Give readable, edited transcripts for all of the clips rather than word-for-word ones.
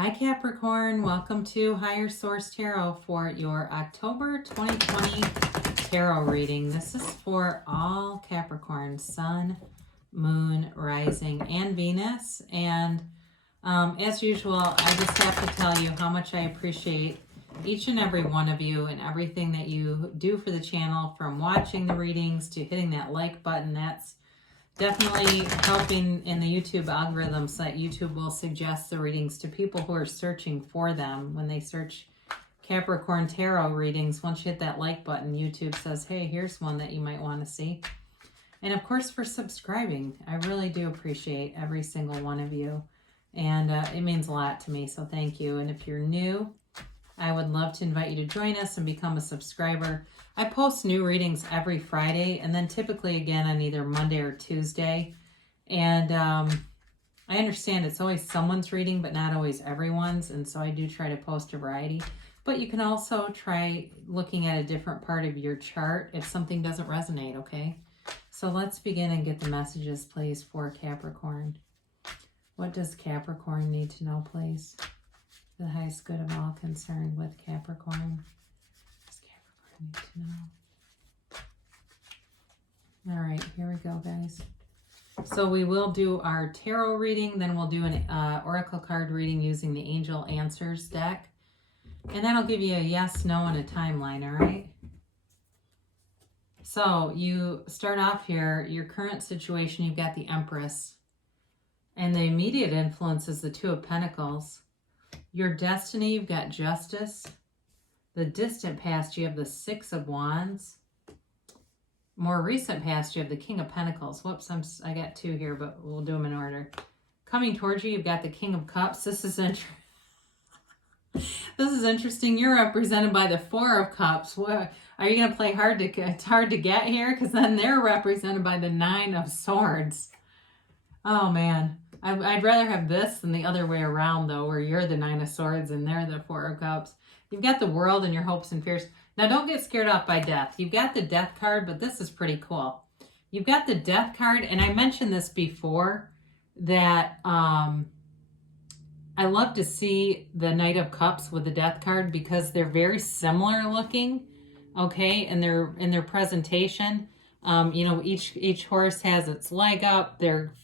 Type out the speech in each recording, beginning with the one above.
Hi Capricorn, welcome to Higher Source Tarot for your October 2020 tarot reading. This is for all Capricorn, Sun, Moon, Rising, and Venus. And as usual, I just have to tell you how much I appreciate each and every one of you and everything that you do for the channel, from watching the readings to hitting that like button. That's definitely helping in the YouTube algorithm so that YouTube will suggest the readings to people who are searching for them. When they search Capricorn Tarot readings, once you hit that like button, YouTube says, hey, here's one that you might want to see. And of course, for subscribing. I really do appreciate every single one of you. And it means a lot to me, so thank you. And if you're new, I would love to invite you to join us and become a subscriber. I post new readings every Friday, and then typically again on either Monday or Tuesday. And I understand it's always someone's reading, but not always everyone's. And so I do try to post a variety. But you can also try looking at a different part of your chart if something doesn't resonate, okay? So let's begin and get the messages, please, for Capricorn. What does Capricorn need to know, please? For the highest good of all concerned with Capricorn. Need to know. All right, here we go, guys. So we will do our tarot reading, then we'll do an oracle card reading using the Angel Answers deck, and that'll give you a yes, no, and a timeline. All right. So you start off here, your current situation. You've got the Empress, and the immediate influence is the Two of Pentacles. Your destiny, you've got Justice. The distant past, you have the Six of Wands. More recent past, you have the King of Pentacles. Whoops, I got two here, but we'll do them in order. Coming towards you, you've got the King of Cups. This is interesting. You're represented by the Four of Cups. What, are you going to play hard to get here? Because then they're represented by the Nine of Swords. Oh, man. I'd rather have this than the other way around, though, where you're the Nine of Swords and they're the Four of Cups. You've got the World and your hopes and fears. Now, don't get scared off by death. You've got the Death card, but this is pretty cool. You've got the Death card, and I mentioned this before, that I love to see the Knight of Cups with the Death card because they're very similar looking, okay, in their presentation. Each horse has its leg up. They're,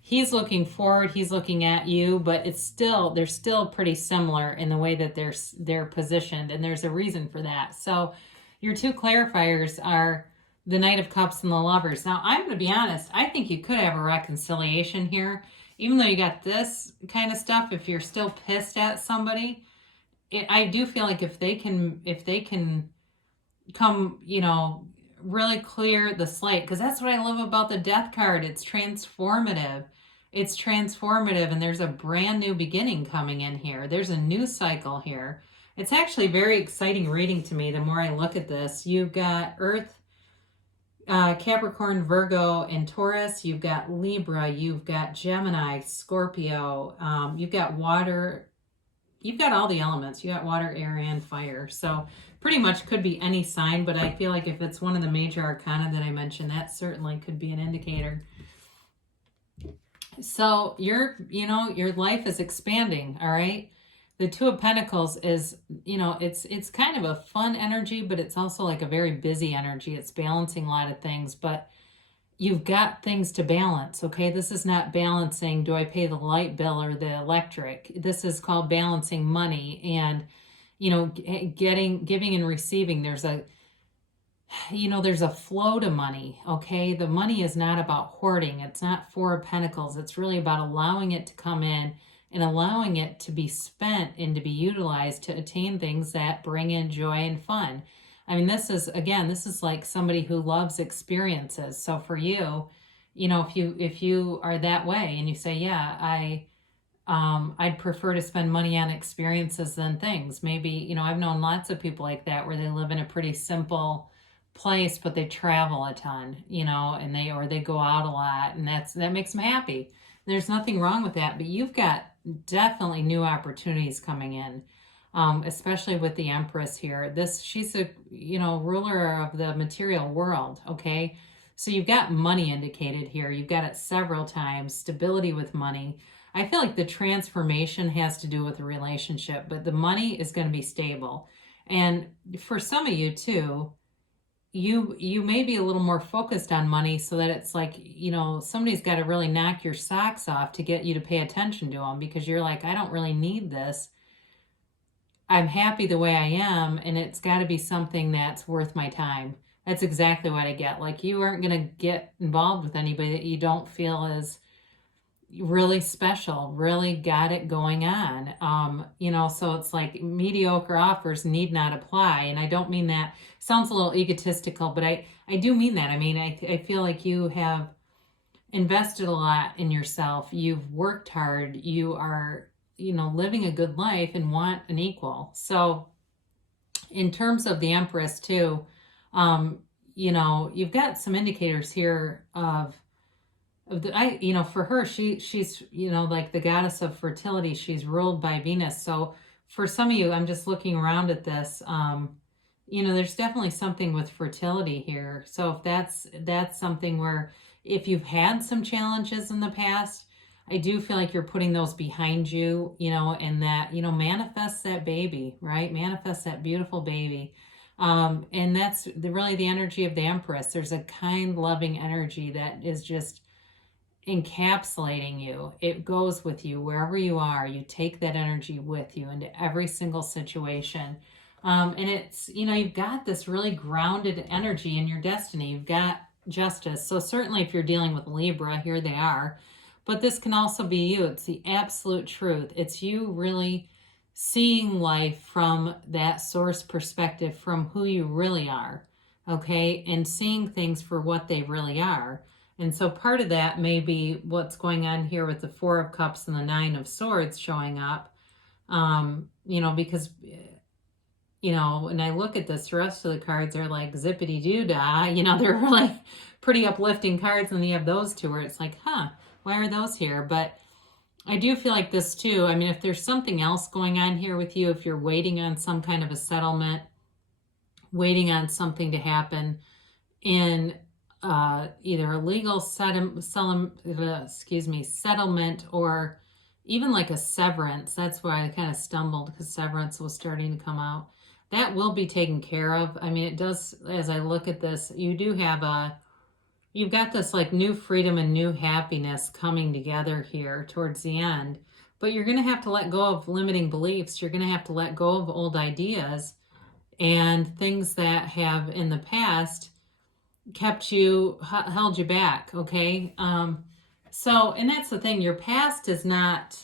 he's looking forward, he's looking at you, but they're still pretty similar in the way that they're positioned, and there's a reason for that. So your two clarifiers are the Knight of Cups and the Lovers. Now, I'm going to be honest, I think you could have a reconciliation here, even though you got this kind of stuff. If you're still pissed at somebody, I do feel like if they can come, really clear the slate, because that's what I love about the Death card. It's transformative. It's transformative, and there's a brand new beginning coming in here. There's a new cycle here. It's actually very exciting reading to me the more I look at this. You've got Earth, Capricorn, Virgo, and Taurus. You've got Libra. You've got Gemini, Scorpio. You've got water. You've got all the elements. You got water, air, and fire. So pretty much could be any sign, but I feel like if it's one of the major arcana that I mentioned, that certainly could be an indicator. So your life is expanding, all right? The Two of Pentacles is, it's kind of a fun energy, but it's also like a very busy energy. It's balancing a lot of things, but you've got things to balance, okay? This is not balancing, do I pay the light bill or the electric? This is called balancing money and, giving and receiving. There's a flow to money, okay? The money is not about hoarding. It's not Four of Pentacles. It's really about allowing it to come in and allowing it to be spent and to be utilized to attain things that bring in joy and fun. I mean, this is like somebody who loves experiences. So for you, if you are that way and you say, yeah, I'd prefer to spend money on experiences than things. Maybe, I've known lots of people like that where they live in a pretty simple place, but they travel a ton, and they go out a lot, and that makes them happy. There's nothing wrong with that, but you've got definitely new opportunities coming in, especially with the Empress here. She's a, ruler of the material world, okay? So you've got money indicated here. You've got it several times, stability with money. I feel like the transformation has to do with the relationship, but the money is going to be stable. And for some of you too, you may be a little more focused on money, so that it's like, somebody's got to really knock your socks off to get you to pay attention to them, because you're like, I don't really need this. I'm happy the way I am, and it's got to be something that's worth my time. That's exactly what I get. Like, you aren't going to get involved with anybody that you don't feel is really special, really got it going on. So it's like mediocre offers need not apply. And I don't mean that, sounds a little egotistical, but I do mean that. I mean, I feel like you have invested a lot in yourself. You've worked hard. You are, living a good life and want an equal. So in terms of the Empress too, you've got some indicators here for her, she's, like the goddess of fertility. She's ruled by Venus. So for some of you, I'm just looking around at this, there's definitely something with fertility here. So if that's something where, if you've had some challenges in the past, I do feel like you're putting those behind you, and that, manifest that baby, right? Manifest that beautiful baby. And that's really the energy of the Empress. There's a kind, loving energy that is just encapsulating you. It goes with you wherever you are. You take that energy with you into every single situation. And it's, you've got this really grounded energy in your destiny. You've got justice. So certainly if you're dealing with Libra, here they are. But this can also be you. It's the absolute truth. It's you really seeing life from that source perspective, from who you really are, okay? And seeing things for what they really are. And so part of that may be what's going on here with the Four of Cups and the Nine of Swords showing up, because, when I look at this, the rest of the cards are like zippity-doo-dah, they're really pretty uplifting cards, and you have those two where it's like, why are those here? But I do feel like this too. I mean, if there's something else going on here with you, if you're waiting on some kind of a settlement, waiting on something to happen in either a legal settlement or even like a severance. That's where I kind of stumbled, because severance was starting to come out. That will be taken care of. I mean, it does, as I look at this, you've got this like new freedom and new happiness coming together here towards the end. But you're going to have to let go of limiting beliefs. You're going to have to let go of old ideas and things that have in the past held you back, okay? And that's the thing. Your past is not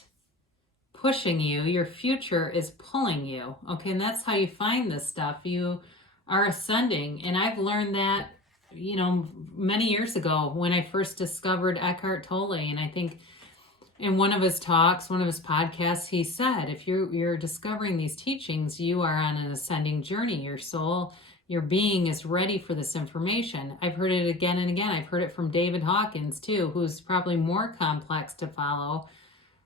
pushing you. Your future is pulling you, okay? And that's how you find this stuff. You are ascending. And I've learned that, many years ago when I first discovered Eckhart Tolle. And I think in one of his talks, one of his podcasts, he said, if you're discovering these teachings, you are on an ascending journey. Your soul, your being is ready for this information. I've heard it again and again. I've heard it from David Hawkins too, who's probably more complex to follow.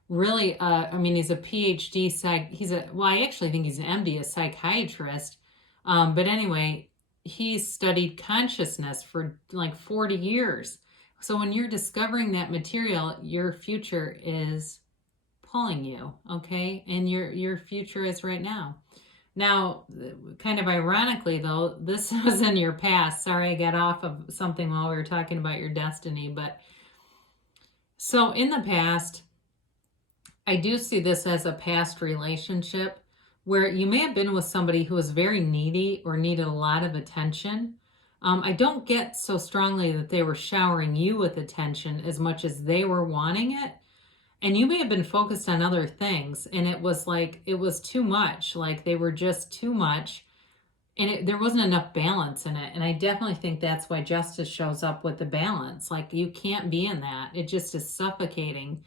Really, he's a PhD I actually think he's an MD, a psychiatrist. But anyway, he studied consciousness for like 40 years. So when you're discovering that material, your future is pulling you, okay? And your future is right now. Now, kind of ironically though, this was in your past. Sorry, I got off of something while we were talking about your destiny. But so in the past, I do see this as a past relationship where you may have been with somebody who was very needy or needed a lot of attention. I don't get so strongly that they were showering you with attention as much as they were wanting it. And you may have been focused on other things, and it was too much. Like they were just too much, and there wasn't enough balance in it. And I definitely think that's why justice shows up with the balance. Like you can't be in that. It just is suffocating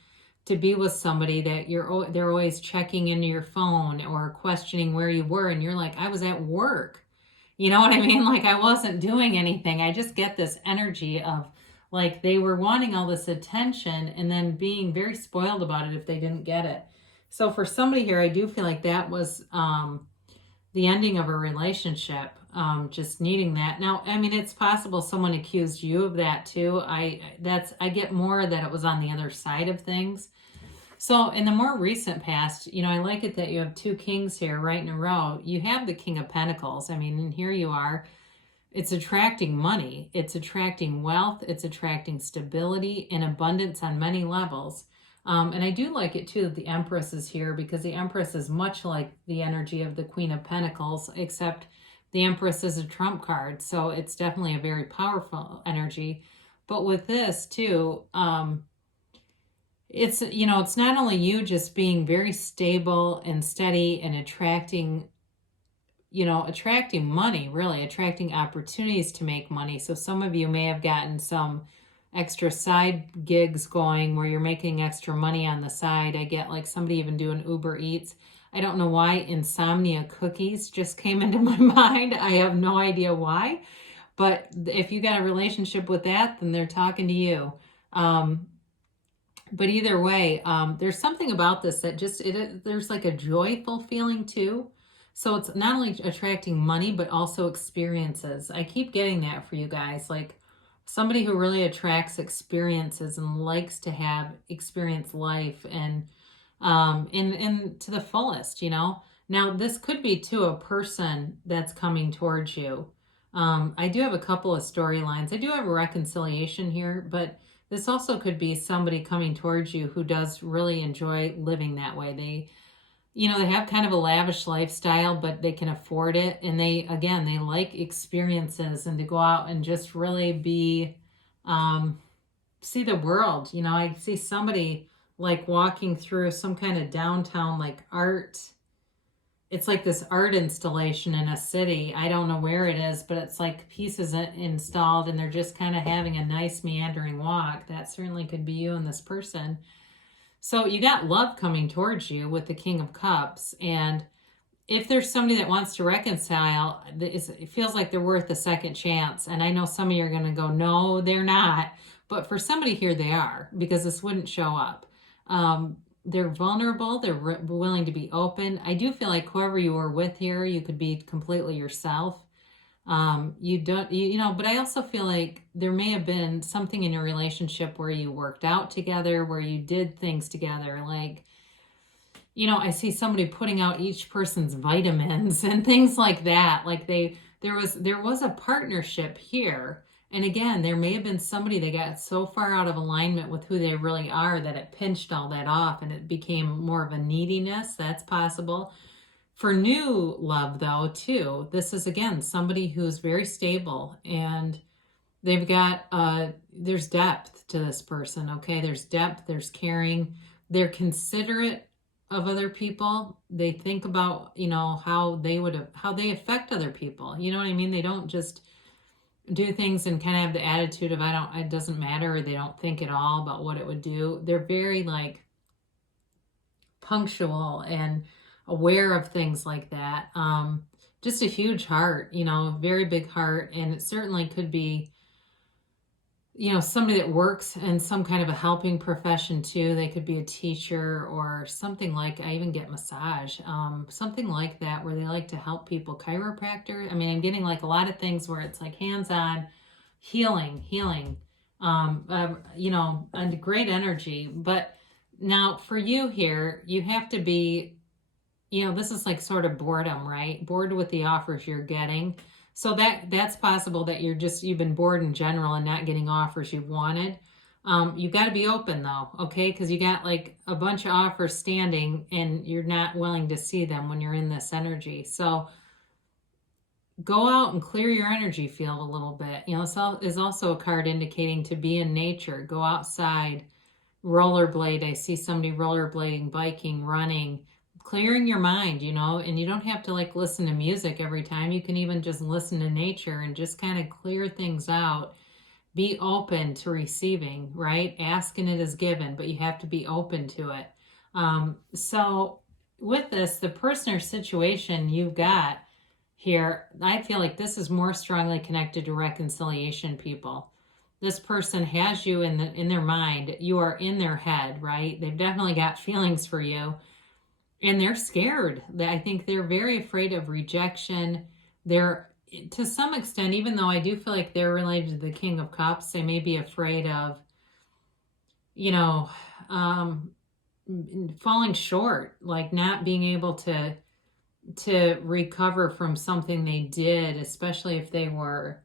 to be with somebody that they're always checking into your phone or questioning where you were, and you're like, I was at work. You know what I mean? Like I wasn't doing anything. I just get this energy of like they were wanting all this attention and then being very spoiled about it if they didn't get it. So for somebody here, I do feel like that was the ending of a relationship, just needing that. Now, I mean, it's possible someone accused you of that too. I get more that it was on the other side of things. So in the more recent past, you know, I like it that you have two kings here right in a row. You have the King of Pentacles. I mean, and here you are. It's attracting money. It's attracting wealth. It's attracting stability and abundance on many levels. And I do like it too that the Empress is here, because the Empress is much like the energy of the Queen of Pentacles, except the Empress is a trump card. So it's definitely a very powerful energy. But with this too, it's, you know, it's not only you just being very stable and steady and attracting, you know, attracting money, really attracting opportunities to make money. So some of you may have gotten some extra side gigs going where you're making extra money on the side. I get like somebody even doing Uber Eats. I don't know why insomnia cookies just came into my mind. I have no idea why. But if you got a relationship with that, then they're talking to you. But either way, there's something about this that just, there's like a joyful feeling too. So it's not only attracting money, but also experiences. I keep getting that for you guys. Like somebody who really attracts experiences and likes to have experience life and in to the fullest, you know. Now this could be to a person that's coming towards you. I do have a couple of storylines. I do have a reconciliation here, but this also could be somebody coming towards you who does really enjoy living that way. They, you know, they have kind of a lavish lifestyle, but they can afford it. And they, again, they like experiences and to go out and just really be, see the world. You know, I see somebody like walking through some kind of downtown, like art. It's like this art installation in a city. I don't know where it is, but it's like pieces installed and they're just kind of having a nice meandering walk. That certainly could be you and this person. So you got love coming towards you with the King of Cups. And if there's somebody that wants to reconcile, it feels like they're worth a second chance. And I know some of you are going to go, no, they're not. But for somebody here, they are, because this wouldn't show up. They're vulnerable. They're willing to be open. I do feel like whoever you are with here, you could be completely yourself. You don't, you know, but I also feel like there may have been something in your relationship where you worked out together, where you did things together. Like, you know, I see somebody putting out each person's vitamins and things like that. Like there was a partnership here. And again, there may have been somebody that got so far out of alignment with who they really are that it pinched all that off and it became more of a neediness. That's possible. For new love, though, too, this is, again, somebody who's very stable and they've got, there's depth to this person, okay? There's depth, there's caring. They're considerate of other people. They think about, you know, how they affect other people. You know what I mean? They don't just do things and kind of have the attitude of, it doesn't matter, or they don't think at all about what it would do. They're very like punctual and aware of things like that. Just a huge heart, you know, very big heart. And it certainly could be, you know, somebody that works in some kind of a helping profession too. They could be a teacher or something like, I even get massage, something like that, where they like to help people. Chiropractor. I mean, I'm getting like a lot of things where it's like hands-on healing, you know, and great energy. But now for you here, you have to be, you know, this is like sort of boredom, right? Bored with the offers you're getting. So that's possible that you've been bored in general and not getting offers you've wanted. You've got to be open though, okay? Because you got like a bunch of offers standing and you're not willing to see them when you're in this energy. So go out and clear your energy field a little bit. You know, this is also a card indicating to be in nature. Go outside, rollerblade. I see somebody rollerblading, biking, running, clearing your mind, you know, and you don't have to like listen to music every time. You can even just listen to nature and just kind of clear things out. Be open to receiving, right? Asking it is given, but you have to be open to it. So with this, the person or situation you've got here, I feel like this is more strongly connected to reconciliation, people. This person has you in their mind. You are in their head, right? They've definitely got feelings for you. And they're scared. I think they're very afraid of rejection. They're, to some extent, even though I do feel like they're related to the King of Cups, they may be afraid of, you know, falling short, like not being able to recover from something they did, especially if they were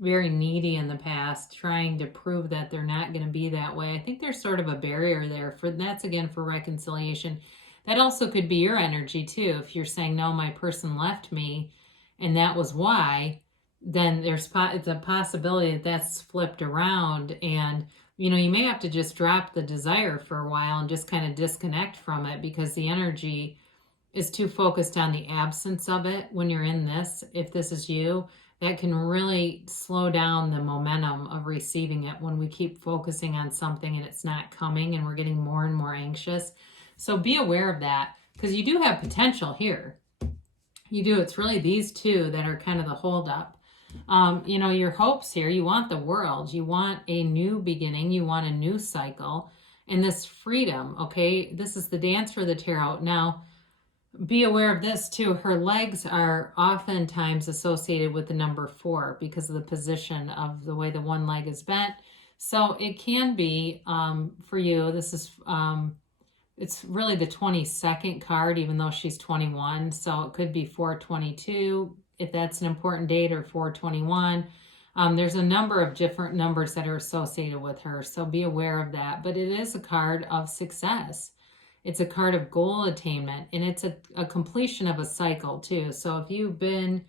very needy in the past, trying to prove that they're not going to be that way. I think there's sort of a barrier there for that's again for reconciliation. That also could be your energy too. If you're saying, no, my person left me and that was why, then it's a possibility that that's flipped around, and you may have to just drop the desire for a while and just kind of disconnect from it, because the energy is too focused on the absence of it when you're in this. If this is you, that can really slow down the momentum of receiving it when we keep focusing on something and it's not coming and we're getting more and more anxious. So be aware of that, because you do have potential here. You do. It's really these two that are kind of the holdup. Your hopes here, you want the world, you want a new beginning, you want a new cycle, and this freedom, okay? This is the dance for the tarot. Now, be aware of this too. Her legs are oftentimes associated with the number 4 because of the position of the way the one leg is bent. So it can be, for you, this is, it's really the 22nd card, even though she's 21. So it could be 422, if that's an important date, or 421. There's a number of different numbers that are associated with her, so be aware of that. But it is a card of success. It's a card of goal attainment, and it's a completion of a cycle too. So if you've been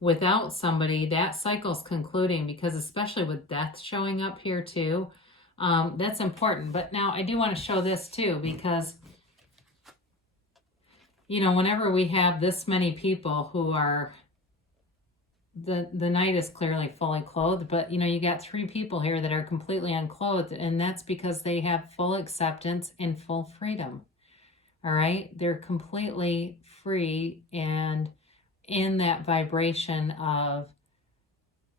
without somebody, that cycle's concluding, because especially with death showing up here too, that's important. But now I do want to show this too, because whenever we have this many people who are, the knight is clearly fully clothed, but you got 3 people here that are completely unclothed, and that's because they have full acceptance and full freedom. All right, they're completely free and in that vibration of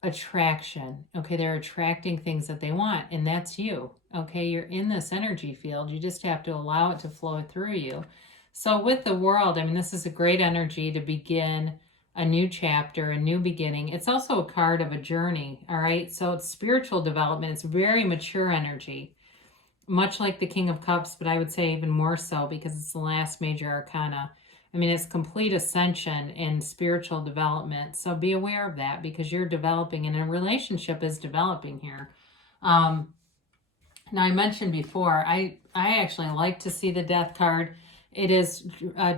attraction. Okay, they're attracting things that they want, and that's you. Okay, you're in this energy field. You just have to allow it to flow through you. So with the world, this is a great energy to begin a new chapter, a new beginning. It's also a card of a journey, all right? So it's spiritual development. It's very mature energy, much like the King of Cups, but I would say even more so because it's the last major arcana. It's complete ascension and spiritual development. So be aware of that, because you're developing and a relationship is developing here. Now, I mentioned before, I actually like to see the Death card. It is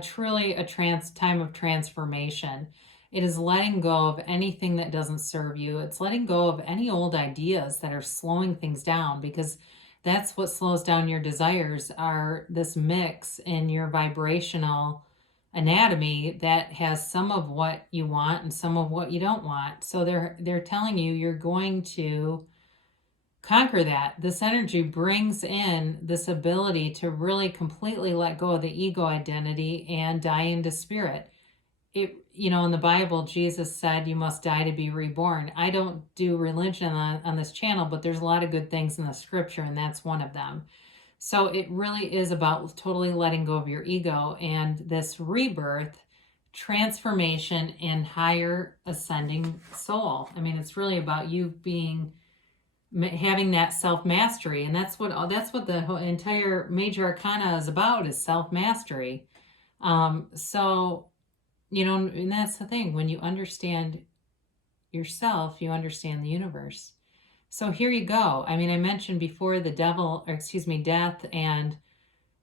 truly a time of transformation. It is letting go of anything that doesn't serve you. It's letting go of any old ideas that are slowing things down, because that's what slows down your desires, are this mix in your vibrational anatomy that has some of what you want and some of what you don't want. So they're telling you you're going to conquer that. This energy brings in this ability to really completely let go of the ego identity and die into spirit. In the Bible, Jesus said you must die to be reborn. I don't do religion on this channel, but there's a lot of good things in the scripture, and that's one of them. So it really is about totally letting go of your ego and this rebirth, transformation, and higher ascending soul. It's really about you having that self-mastery, and that's what the whole entire major arcana is about, is self-mastery. And that's the thing, when you understand yourself, you understand the universe. So here you go. I mentioned before the Death and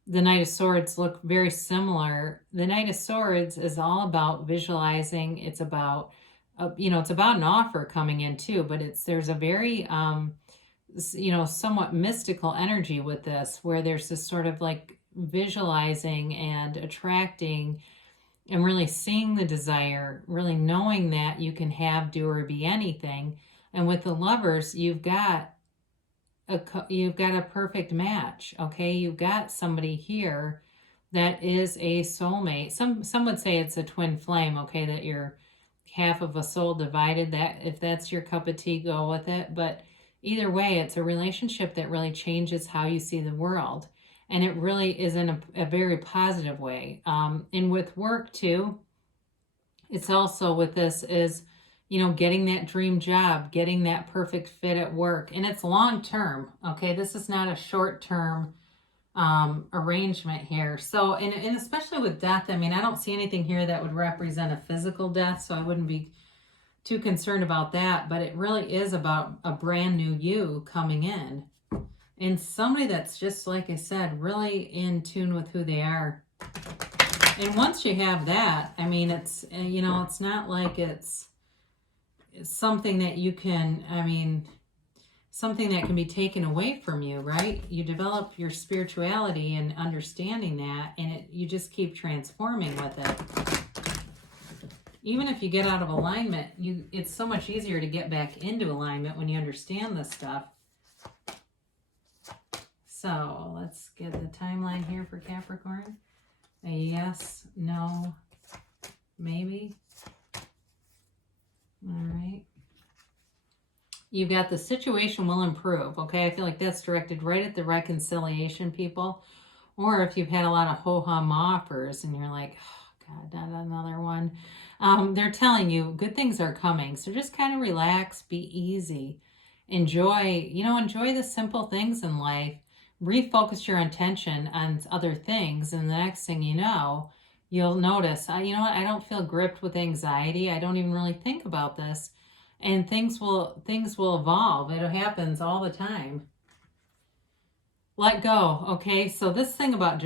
the Knight of Swords look very similar. The Knight of Swords is all about visualizing. It's about, it's about an offer coming in too, but there's a very, somewhat mystical energy with this, where there's this sort of like visualizing and attracting and really seeing the desire, really knowing that you can have, do, or be anything. And with the Lovers, you've got a perfect match, okay? You've got somebody here that is a soulmate. Some would say it's a twin flame, okay, that you're half of a soul divided. That if that's your cup of tea, go with it. But either way, it's a relationship that really changes how you see the world. And it really is in a very positive way. And with work too, it's also with this is, getting that dream job, getting that perfect fit at work. And it's long term, okay? This is not a short term arrangement here. So, and especially with death, I mean, I don't see anything here that would represent a physical death, so I wouldn't be too concerned about that, but it really is about a brand new you coming in. And somebody that's just, like I said, really in tune with who they are. And once you have that, I mean, it's, you know, it's not like it's something that you can, I mean, something that can be taken away from you, right? You develop your spirituality and understanding that, and you just keep transforming with it. Even if you get out of alignment, it's so much easier to get back into alignment when you understand this stuff. So let's get the timeline here for Capricorn. A yes, no, maybe. All right. You've got the situation will improve, okay? I feel like that's directed right at the reconciliation, people. Or if you've had a lot of ho-hum offers and you're like, oh, God, not another one. They're telling you good things are coming. So just kind of relax, be easy. Enjoy, you know, enjoy the simple things in life. Refocus your attention on other things. And the next thing you know, you'll notice, you know what, I don't feel gripped with anxiety. I don't even really think about this. And things will evolve. It happens all the time. Let go, okay? So this thing about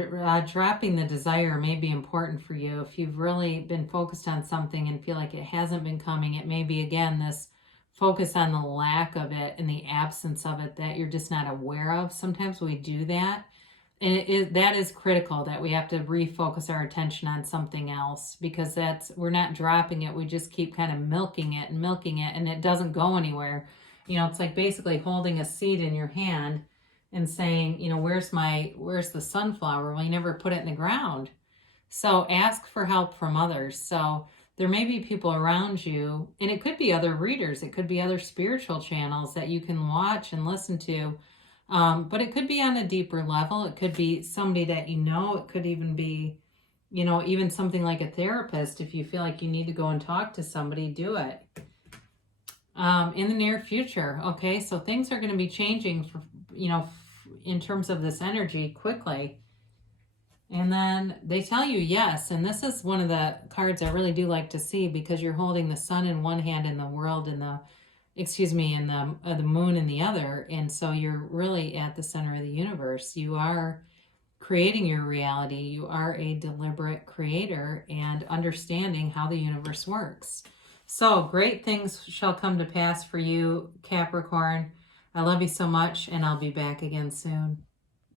dropping the desire may be important for you. If you've really been focused on something and feel like it hasn't been coming, it may be, again, this focus on the lack of it and the absence of it that you're just not aware of. Sometimes we do that. And that is critical, that we have to refocus our attention on something else, because we're not dropping it. We just keep kind of milking it, and it doesn't go anywhere. You know, it's like basically holding a seed in your hand and saying, you know, where's the sunflower? Well, you never put it in the ground. So ask for help from others. So there may be people around you, and it could be other readers. It could be other spiritual channels that you can watch and listen to. But it could be on a deeper level. It could be somebody that you know. It could even be, you know, even something like a therapist. If you feel like you need to go and talk to somebody, do it. In the near future, okay? So things are going to be changing, for, you know, in terms of this energy quickly. And then they tell you yes. And this is one of the cards I really do like to see, because you're holding the sun in one hand and the world in the moon in the other. And so you're really at the center of the universe. You are creating your reality. You are a deliberate creator and understanding how the universe works. So great things shall come to pass for you, Capricorn. I love you so much, and I'll be back again soon.